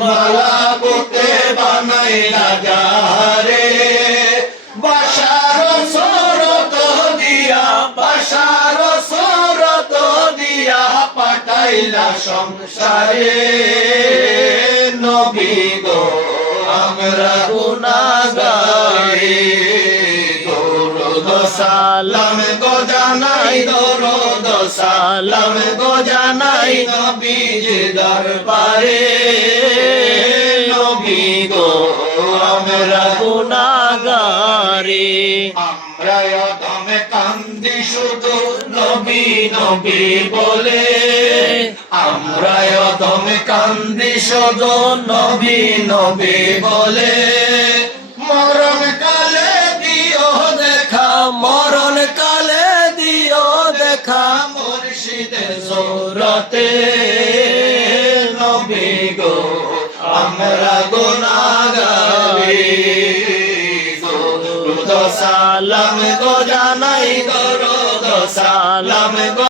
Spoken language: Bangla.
মালাকুতে বানাইলা যারে বাসার দিয়া দিয়া পাঠাইলা সংসারে। নবী গো, আমরা গুনাগারে দরুদ সালাম গো জানাই দরুদ সালাম গো জানাই নবীজ দরবারে। নবী গো, আমরা গুনাগারে আমরা অদমে কান্দি শুধু নবী নবী বলে। আমরা অদমে কান্দি শুধু নবী নবী বলে। মরণ কালে দিও দেখা, মরণ কালে দিও দেখা মুর্শিদের জোরতে নবী গো আমরা গুনাগারি সালাম গো জানাই দরুদ সালাম